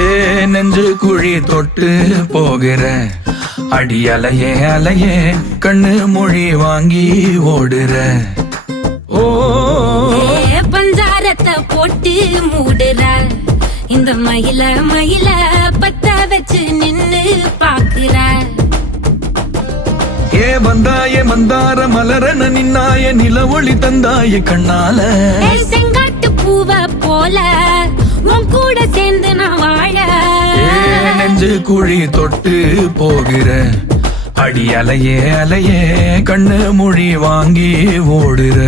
ஏ நெஞ்சு குழி தொட்டு போகிற அடி அலையே அலையே கண்ணு மொழி வாங்கி ஓடுற. ஓ பஞ்சாரத்தை போட்டு மூடுற இந்த மயில மயில பத்த வச்சு நின்னு பாக்குற. ஏ வந்தாய மந்தார மலரன நின்னாய நில ஒளி தந்தாய கண்ணால. செங்காட்டு பூவ போல உன் கூட சேர்ந்து நான் வாழ. நெஞ்சு குழி தொட்டு போகிற அடி அலையே அலையே கண்ணு மொழி வாங்கி ஓடுற.